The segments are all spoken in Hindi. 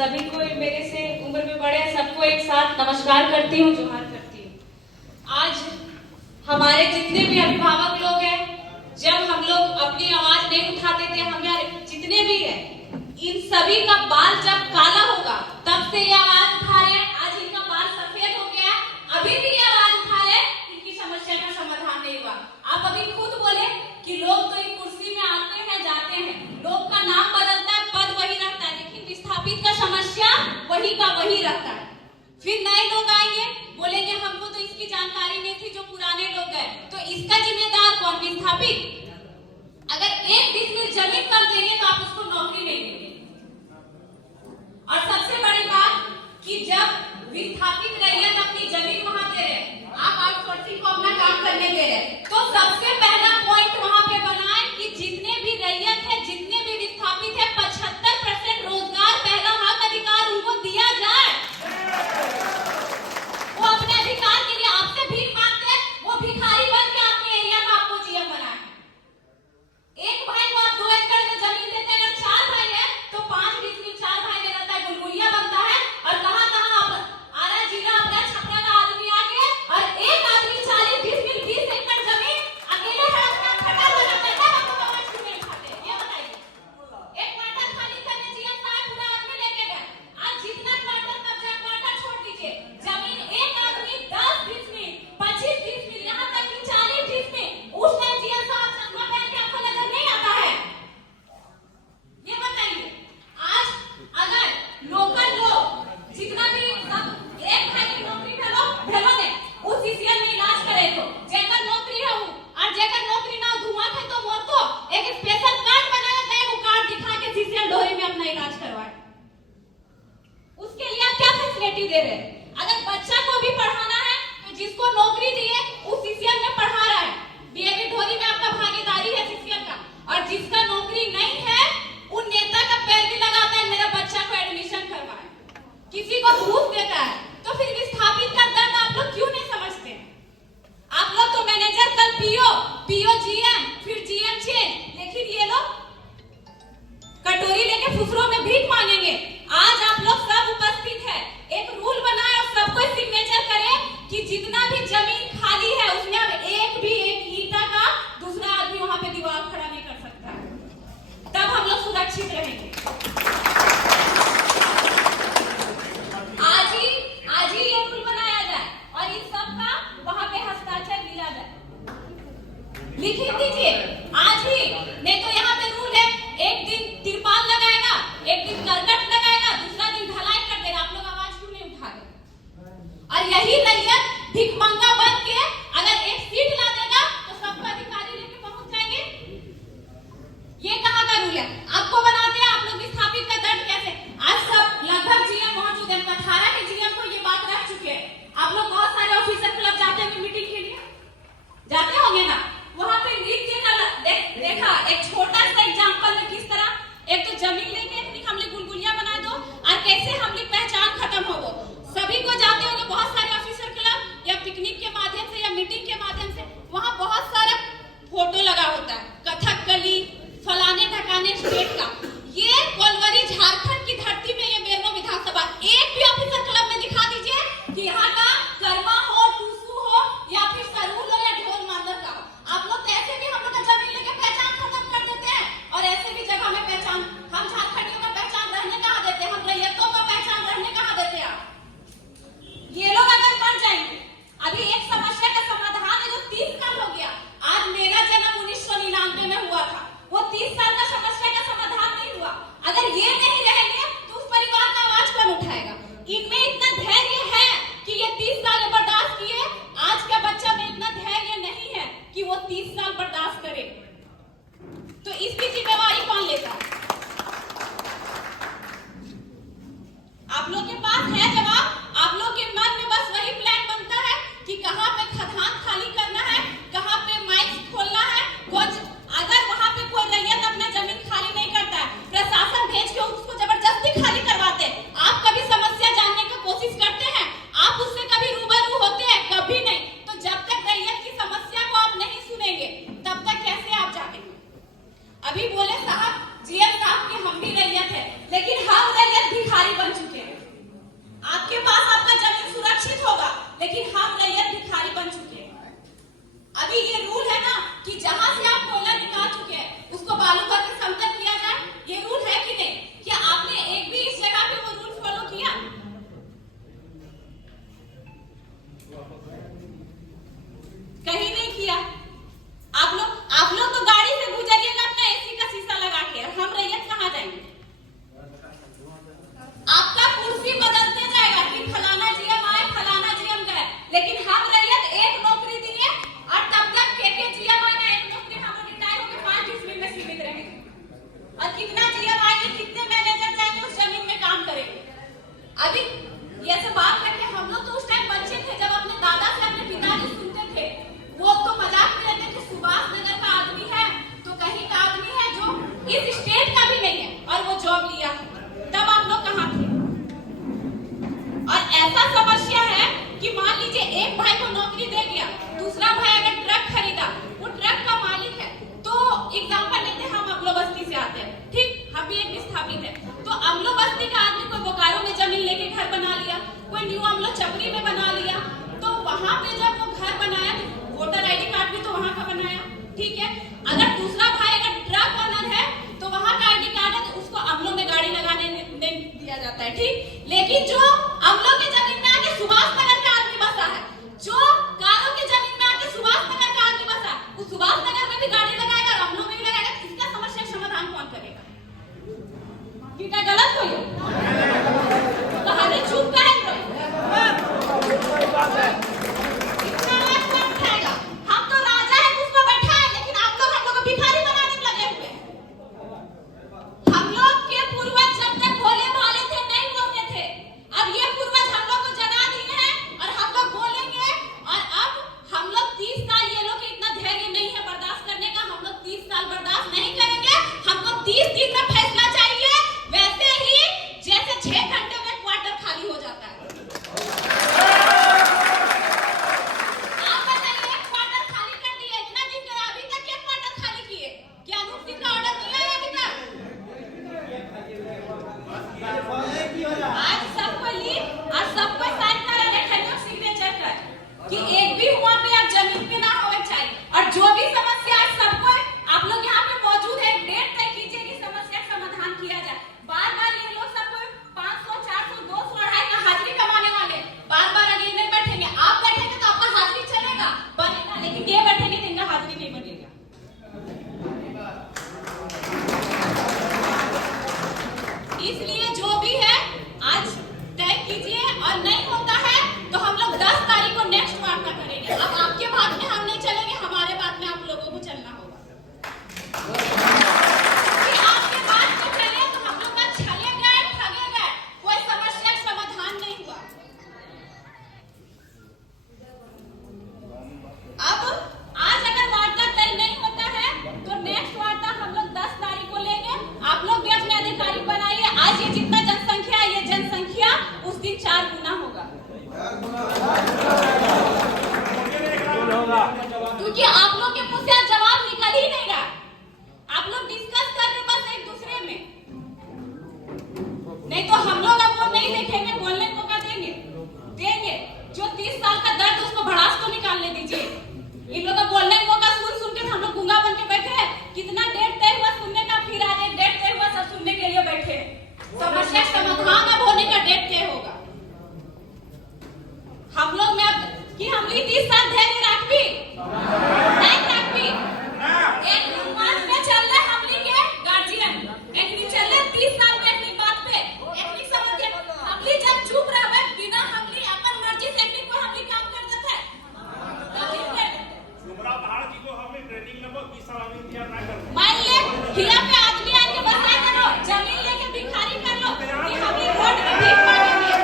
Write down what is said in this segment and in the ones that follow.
सभी को मेरे से उम्र में बड़े सबको एक साथ नमस्कार करती हूँ, जोहार करती हूँ। आज हमारे जितने भी अभिभावक लोग हैं, जब हम लोग अपनी आवाज नहीं उठाते थे, हमारे जितने भी हैं, इन सभी का बाल जब काला होगा तब से ये आवाज उठा रहे हैं। आज इनका बाल सफेद हो गया, अभी भी ये आवाज उठा रहे हैं, इनकी समस्या का समाधान नहीं हुआ। आप अभी खुद बोले कि लोग तो एक कुर्सी में आते हैं जाते हैं, लोग का नाम बदलता है, पद वही रहता है, लेकिन विस्थापित का समस्या वही का वही रहता है। फिर नए लोग आएंगे, बोलेंगे हमको तो इसकी जानकारी नहीं थी, जो पुराने लोग गए, तो इसका जिम्मेदार कौन? विस्थापित। अगर एक डिसमिल जमीन कम देंगे तो आप उसको नौकरी नहीं देंगे। और सबसे बड़ी बात कि जब विस्थापित रैयत अपनी जमीन वहां दे रहे, आप आउटसोर्सिंग को अपना काम करने दे रहे, तो सबसे पहला पॉइंट वहां पे बनाए कि जितने भी रैयत है, जितने भी विस्थापित है, 75% रोजगार पहला हक अधिकार उनको दिया जाए। वो अपने अधिकार के लिए आपसे भीख मांगते हैं, वो भिखारी बन के अपने एरिया में आपको जीएम बनाए। एक भाई को आप 2 एकड़ में जमीन देते हैं, अगर 4 भाई है तो 5 डिसमिल 4 भाई में रहता है, गुलगुलिया बनता है। और कहां आरा जिला अपना छपरा का आदमी आके और एक आदमी 40 डिसमिल 20 एकड़ जमीन अकेले खड़ा लगाता है, आपको आवाज क्यों नहीं उठाते? ये बताइए। एक क्वार्टर खाली करने जीएम साहब पूरा आदमी लेके गए, आज जितना क्वार्टर कब्जा, क्वार्टर छोड़ दीजिए, जमीन एक आदमी 10 डिसमिल 25 डिसमिल यहां तक कि 40 डिसमिल, उस टाइम जीएम साहब चंदा पहन के आपको नजर नहीं आता है? ये बताइए। आज अगर लोकल लोग जितना भी सब एक भाई की नौकरी भेलो ने उस सीसीएल में इलाज करे तो जेकर नौकरी है और जेकर नौकरी ना धुआं थे तो मोर को एक स्पेशल कार्ड बनाया जाए, वो कार्ड दिखा के सीसीएल डोरी में अपना इलाज करवाए। उसके लिए आप क्या फैसिलिटी दे रहे हैं? अगर बच्चा को भी पढ़ाना है तो जिसको नौकरी दिए उस सीसीएल में पढ़ा रहा है, डीएवी ढोरी में आपका भागीदारी है सीसीएल का, और जिसका नौकरी नहीं है उन नेता का पैर भी लगाता है, मेरा बच्चा को एडमिशन करवाए, किसी को घूस देता है। तो फिर विस्थापित का दर्द आप लोग क्यों नहीं समझते? आप लोग तो मैनेजर, कल पीओ जीएम, फिर जीएम चेंज, लेकिन ये लोग कटोरी लेके फुफरों में भीख मांगेंगे। आज आप लोग सब उपस्थित है, एक रूल बनाए और सबको सिग्नेचर करे कि जितना भी जमीन खाली है उसमें अब एक ईंटा का दूसरा आदमी वहां पे दीवार खड़ा नहीं कर सकता, तब हम लोग सुरक्षित रहेंगे। आज ही ये रूल बनाया जाए और इन सब का वहां पे हस्ताक्षर दिया जाए, लिख दीजिए आज ही। नहीं तो यहाँ पे रूल है, एक दिन तिरपाल लगाएगा, एक दिन करकट लगाएगा, दूसरा दिन ढलाई कर देगा। आप लोग आवाज क्यों नहीं उठा रहे? और यही रैयत भिखमंगा बन के अगर एक सीट ला देगा तो सबको अधिकारी लेके पहुंच जाएंगे। ये कहाँ का रूल है? आपको बनाते हैं आप लोग विस्थापित का दर्द कैसे? आज सब लगभग जीएम मौजूद है, 18 के जीएम को ये बात रख चुके हैं। आप लोग बहुत सारे ऑफिसर क्लब जाते हैं मीटिंग के लिए, जाते होंगे ना? वहां पे नृत्य का देखा, एक छोटा सा एग्जांपल में किस तरह एक तो जमीन लेके हम लोग गुलगुलिया बना दो और कैसे हम लोग पहचान खत्म हो गो। सभी को जाते होंगे बहुत सारे ऑफिसर क्लब या पिकनिक के माध्यम से या मीटिंग के माध्यम से, वहां बहुत सारा फोटो लगा होता है, कथकली फलाने ढकाने स्टेट का। ये कोलवरी झारखंड की धरती में, ये बेरमो विधानसभा, एक भी ऑफिसर क्लब में दिखा दीजिए कि यहाँ का कर्मा हो, टूसू हो या फिर सरूल हो या ढोल मांदर का हो। आप लोग तो ऐसे भी हम लोग का जमीन लेके पहचान खत्म कर देते हैं, और ऐसे भी जगह में पहचान, हम झारखंडियों का पहचान रहने कहाँ देते हैं, हम रैयतों का पहचान रहने कहाँ देते हैं? आप ये लोग अगर मर जाएंगे, अभी एक समस्या का समाधान है जो 30 साल हो गया। आज मेरा जन्म 1999 में हुआ था, वो 30 साल का समस्या का समाधान नहीं हुआ। अगर ये नहीं रहेंगे तो उस परिवार का आवाज कौन उठाएगा? इनमें इतना धैर्य है कि ये 30 साल बर्दाश्त किए, आज का बच्चा में इतना धैर्य नहीं है कि वो 30 साल बर्दाश्त करे, तो इसकी जिम्मेवारी कौन लेता है? आप लोग के पास है जवाब? आप लोग के मन में बस वही प्लान बनता है कि कहां पे खदान खाली करना है, कहां पे माइक्स खोलना है। अगर वहां पे कोई रैयत अपना जमीन खाली ऐसा समस्या है कि मान लीजिए एक भाई को नौकरी दे दिया, दूसरा भाई अगर ट्रक खरीदा, वो ट्रक का मालिक है, तो एग्जाम्पल लेते हैं, हम अमलो बस्ती से आते हैं, ठीक, हम भी एक विस्थापित है, तो अमलो बस्ती का आदमी कोई बोकारो में जमीन लेके घर बना लिया, कोई न्यू अमलो चपरी में बना लिया, तो वहां पे जब वो घर बनाया, वोटर आईडी कार्ड भी तो वहां का बनाया, ठीक है। अगर दूसरा भाई अगर ट्रक ओनर है, तो वहां का आईडी कार्ड है, तो उसको अमलो में गाड़ी लगाने नहीं दिया जाता है, ठीक। लेकिन जो अमलो की जमीन में आके सुभाष नगर का आदमी बसा है, जो कारो की जमीन में आके सुभाष नगर का आदमी बसा है, वो सुभाष नगर में भी गाड़ी लगाएगा और अमलो में भी लगाएगा, इसका समस्या का समाधान कौन करेगा? ये क्या गलत हो गया? कहानी चुप का है हम तो राजा है, उसको बैठा है, लेकिन आप लोग हम लोग को भिखारी बनाने में लगे हुए हैं। हम लोग के पूर्वज जब तक भोले भाले थे नहीं बोलते थे, अब ये पूर्वज हम लोग को जगा दिए हैं और हम लोग बोलेंगे। और अब हम लोग 30 साल, ये लोग इतना धैर्य नहीं है बर्दाश्त करने का, हम लोग 30 साल बर्दाश्त नहीं करेंगे, हमको 30 दिन में फैसला चाहिए, वैसे ही जैसे 6 घंटे में क्वार्टर खाली हो जाता है। आप बताइए, एक क्वार्टर खाली कर दिए, इतना दिन के अभी तक एक क्वार्टर खाली किए, क्या अनूप सिंह का ऑर्डर दिया है अभी तक? आज सबको लीव और सबको साइन करा रखिए सिग्नेचर कर कि एक भी हुआ पे आप जमीन पे ना होवे चाहिए, और जो भी समस्या है सबको आप लोग यहाँ पे मौजूद है, डेट तय कीजिए कि समस्या का समाधान किया जाए। बार बार ये लोग सबको 500 400 200 250 का हाजिरी कमाने वाले बार बार अगर नहीं बैठेंगे, आप बैठेंगे तो आपका हाजिरी चलेगा बनेगा, लेकिन ये बैठेंगे तो इनका हाजिरी नहीं बनेगा। इसलिए जो भी है आज तय कीजिए, और नहीं होता है तो हम लोग 10 तारीख को नेक्स्ट वार्ता करेंगे। अब आपके बात में हम नहीं चलेंगे, हमारे बात में आप लोगों को चलना होगा। कि आपके बात में चले तो हम लोग का छले गए ठगे गए, कोई समस्या का समाधान नहीं हुआ। अब आज अगर वार्ता तय नहीं होता है तो नेक्स्ट वार्ता हम लोग 10 तारीख को लेंगे। आप लोग भी अपने अधिकारी बनाइए। आज ये जितना जनसंख्या है, ये जनसंख्या उस दिन 4 गुना होगा, क्योंकि आप लोग के मुंह से आज जवाब निकल ही नहीं रहा। आप लोग डिस्कस कर रहे बस एक दूसरे में, नहीं तो हम लोग अब वो नहीं देखेंगे, बोलने को मौका देंगे। जो 30 साल का दर्द, उसको भड़ास तो निकालने दीजिए। इन लोगों का बोलने को मौका सुन के हम लोग गूंगा बन के बैठे हैं। कितना डेट तय हुआ सुनने का, फिर आज एक डेट तय हुआ, सब सुनने के लिए बैठे हैं। समस्या समाधान अब होने का डेट तय होगा। हम लोग में अब कि हम 30 साल धैर्य रखबी नहीं रखबी, एक मास में चल रहे हमली के गार्जियन, एक नहीं चल रहे 30 साल में एक बात पे एक नहीं समझ के हमली जब चुप रहबे, बिना हमली अपन मर्जी से एक को हमली काम कर देते हैं, तभी कर सुमरा पहाड़ जी को हमने ट्रेनिंग नंबर 20 साल अभी दिया ना कर। मान ले हिया पे आदमी आके बसा करो, जमीन लेके भिखारी कर लो कि हमली रोड पे भीख मांगेंगे।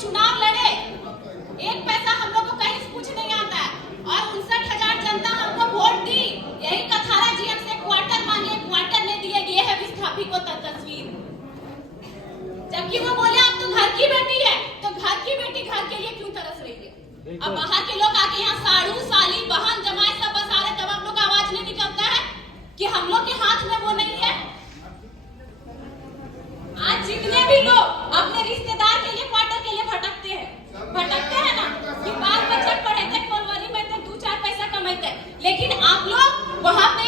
चुनाव लड़े, एक पैसा हम लोग को कहीं से कुछ नहीं आता है, और 59,000 जनता हमको वोट दी। यही कथारा जीएम से क्वार्टर मांगे, क्वार्टर नहीं दिए, ये है विस्थापित को तस्वीर। जबकि वो बोले आप तो घर की बेटी है, तो घर की बेटी घर के लिए क्यों तरस रही है? अब बाहर के लोग आके यहाँ साड़ू साली बहन जमाई सब बसा रहे, तब आप लोग का आवाज नहीं निकलता है कि हम लोग के हाथ में वो नहीं है। आज जितने भी लोग अपने रिश्तेदार के लिए क्वार्टर के लिए भटकते हैं ना, कि बाल बच्चे पढ़ते फरवरी में तो 2-4 पैसा कमाते, लेकिन आप लोग वहां पे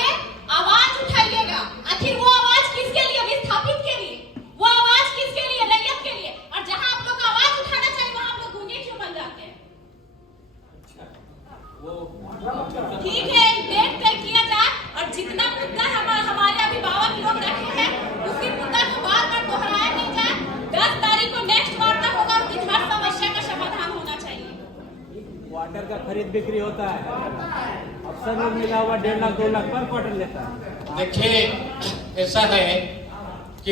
आवाज उठाइएगा। आखिर वो आवाज किसके लिए? विस्थापित के लिए। वो आवाज किसके लिए? रैयत के लिए। और जहां आप लोग आवाज उठाना चाहिए वहां आप लोग गूंगे क्यों बन जाते हैं? ठीक है, डेट तय किया जाए, और जितना मुद्दा हमारे अभिभावक लोग रखे हैं उसी मुद्दा को बार बार दोहराया नहीं जाए। 10 तारीख को नेक्स्ट वार्ता होगा, उनकी हर समस्या का समाधान होना चाहिए। वाटर का खरीद बिक्री होता है। अफसर लोग मिला हुआ 1.5 लाख 2 लाख पर क्वार्टर लेता है। देखिए ऐसा है